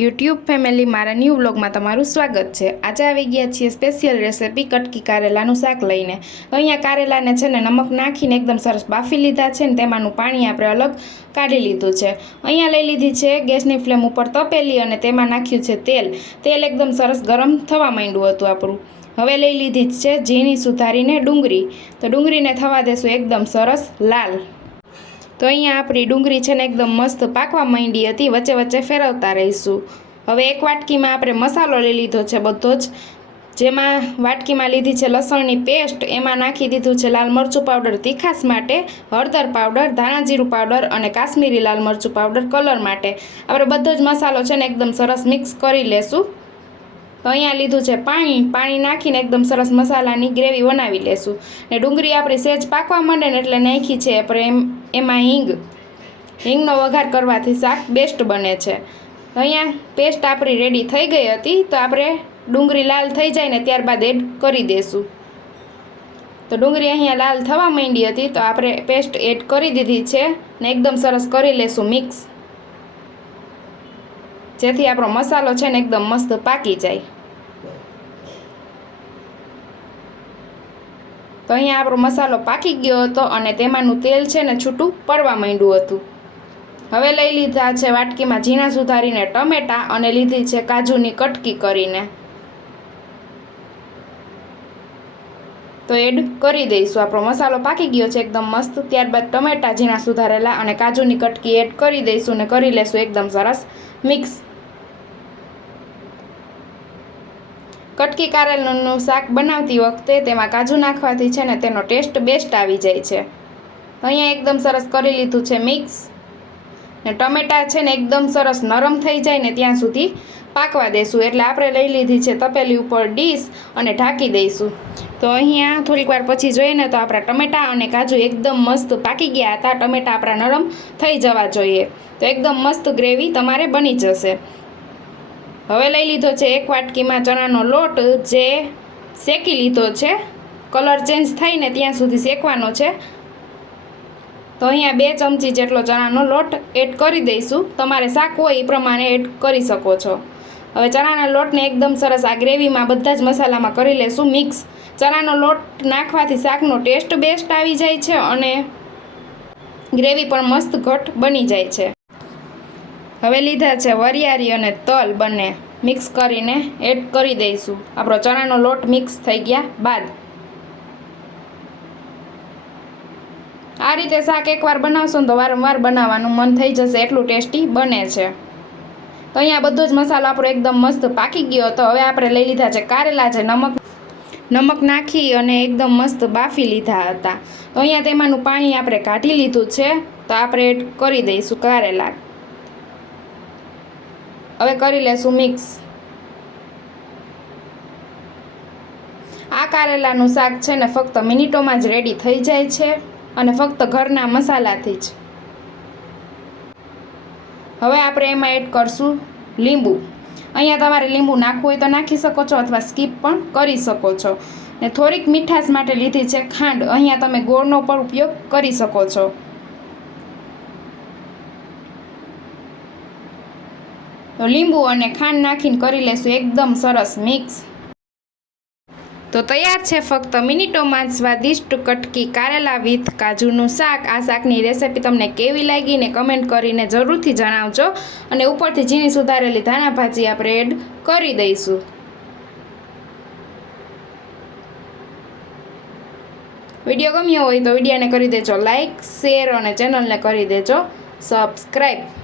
YouTube family મારા new વ્લોગમાં તમારું સ્વાગત છે. આજે આવી ગયા છીએ સ્પેશિયલ રેસિપી કટકી કારેલાનું શાક લઈને. તો અહીંયા કારેલાને છે ને નમક નાખીને એકદમ સરસ બાફી લીધા છે ને તેમાંનું પાણી આપણે અલગ કાઢી લીધું છે. અહીંયા લઈ લીધી છે ગેસની ફ્લેમ ઉપર તપેલી અને તેમાં નાખ્યું છે તેલ. તેલ એકદમ સરસ ગરમ થવા માંડ્યું હતું આપણું. હવે લઈ લીધી છે ઝીણી સુધારીને ડુંગળી. તો ડુંગળીને થવા દેશું એકદમ સરસ લાલ. તો અહીંયા આપણી ડુંગળી છે ને એકદમ મસ્ત પાકવા માંડી હતી. વચ્ચે વચ્ચે ફેરવતા રહીશું. હવે એક વાટકીમાં આપણે મસાલો લઈ લીધો છે બધો જ. જેમાં વાટકીમાં લીધી છે લસણની પેસ્ટ, એમાં નાખી દીધું છે લાલ મરચું પાવડર તીખાસ માટે, હળદર પાવડર ધાણા જીરું પાવડર અને કાશ્મીરી લાલ મરચું પાવડર કલર માટે. આપણે બધો જ મસાલો છે ને એકદમ સરસ મિક્સ કરી લેશું. તો અહીંયા લીધું છે પાણી. પાણી નાખીને એકદમ સરસ મસાલાની ગ્રેવી બનાવી લેશું. ને ડુંગળી આપણી સહેજ પાકવા માંડે ને એટલે નાખી છે. આપણે એમ એમાં હિંગ. હિંગનો વઘાર કરવાથી શાક બેસ્ટ બને છે. અહીંયા પેસ્ટ આપણી રેડી થઈ ગઈ હતી, તો આપણે ડુંગળી લાલ થઈ જાય ને ત્યારબાદ એડ કરી દઈશું તો ડુંગળી અહીંયા લાલ થવા માંડી હતી, તો આપણે પેસ્ટ એડ કરી દીધી છે ને એકદમ સરસ કરી લેશું મિક્સ જેથી આપણો મસાલો છે ને એકદમ મસ્ત પાકી જાય. તો અહીંયા આપણો મસાલો પાકી ગયો હતો અને તેમાંનું તેલ છે ને છૂટું પડવા માંડ્યું હતું. હવે લઈ લીધા છે વાટકીમાં ઝીણા સુધારીને ટમેટા અને લીધી છે કાજુની કટકી કરીને. તો એડ કરી દઈશું. આપણો મસાલો પાકી ગયો છે એકદમ મસ્ત. ત્યારબાદ ટમેટા ઝીણા સુધારેલા અને કાજુની કટકી એડ કરી દઈશું ને કરી લેશું એકદમ સરસ મિક્સ. કટકી કારેલાનું શાક બનાવતી વખતે તેમાં કાજુ નાખવાથી છે ને તેનો ટેસ્ટ બેસ્ટ આવી જાય છે. અહીંયા એકદમ સરસ કરી લીધું છે મિક્સ. ને ટમેટા છે ને એકદમ સરસ નરમ થઈ જાય ને ત્યાં સુધી પાકવા દઈશું એટલે આપણે લઈ લીધી છે તપેલી ઉપર ડીશ અને ઢાંકી દઈશું. તો અહીંયા થોડીક વાર પછી જોઈએ ને તો આપણા ટમેટાં અને કાજુ એકદમ મસ્ત પાકી ગયા હતા. ટમેટા આપણા નરમ થઈ જવા જોઈએ. તો એકદમ મસ્ત ગ્રેવી તમારે બની જશે. હવે લઈ લીધો છે એક વાટકીમાં ચણાનો લોટ, જે શેકી લીધો છે. કલર ચેન્જ થઈને ત્યાં સુધી શેકવાનો છે. તો અહીંયા બે ચમચી જેટલો ચણાનો લોટ એડ કરી દઈશું. તમારે શાક હોય એ પ્રમાણે એડ કરી શકો છો. હવે ચણાના લોટને એકદમ સરસ આ ગ્રેવીમાં બધા જ મસાલામાં કરી લેશું મિક્સ. ચણાનો લોટ નાખવાથી શાકનો ટેસ્ટ બેસ્ટ આવી જાય છે અને ગ્રેવી પણ મસ્ત ઘટ બની જાય છે. હવે લીધા છે વરિયાળી અને તલ બંને. મિક્સ કરીને એડ કરી દઈશું. આપણો ચણાનો લોટ મિક્સ થઈ ગયા બાદ. આ રીતે શાક એકવાર બનાવશો ને તો વારંવાર બનાવવાનું મન થઈ જશે. એટલું ટેસ્ટી બને છે. તો અહીંયા બધો જ મસાલો આપણો એકદમ મસ્ત પાકી ગયો હતો. હવે આપણે લઈ લીધા છે કારેલા છે, નમક નમક નાખી અને એકદમ મસ્ત બાફી લીધા હતા. તો અહીંયા તેમાંનું પાણી આપણે કાઢી લીધું છે. તો આપણે એડ કરી દઈશું કારેલા. હવે કરી લેશું મિક્સ આ કારેલાનું શાક છે ને ફક્ત મિનિટોમાં જ રેડી થઈ જાય છે અને ફક્ત ઘરના મસાલાથી જ. હવે આપણે એમાં એડ કરશું લીંબુ. અહીંયા તમારે લીંબુ નાખવું હોય તો નાખી શકો છો અથવા સ્કીપ પણ કરી શકો છો. ને થોડીક મીઠાશ માટે લીધી છે ખાંડ. અહીંયા તમે ગોળનો પણ ઉપયોગ કરી શકો છો. તો લીંબુ અને ખાંડ નાખીને કરી લેશું. એકદમ સરસ મિક્સ. તો તૈયાર છે ફક્ત મિનિટોમાં સ્વાદિષ્ટ કટકી કારેલા વિથ કાજુનું શાક. આ શાકની રેસિપી તમને કેવી લાગી ને કમેન્ટ કરીને જરૂરથી જણાવજો અને ઉપરથી ઝીણી સુધારેલી ધાણા ભાજી આપણે એડ કરી દઈશું. વીડિયો ગમ્યો હોય તો વિડીયોને કરી દેજો. લાઇક શેર અને ચેનલને કરી દેજો. સબસ્ક્રાઈબ.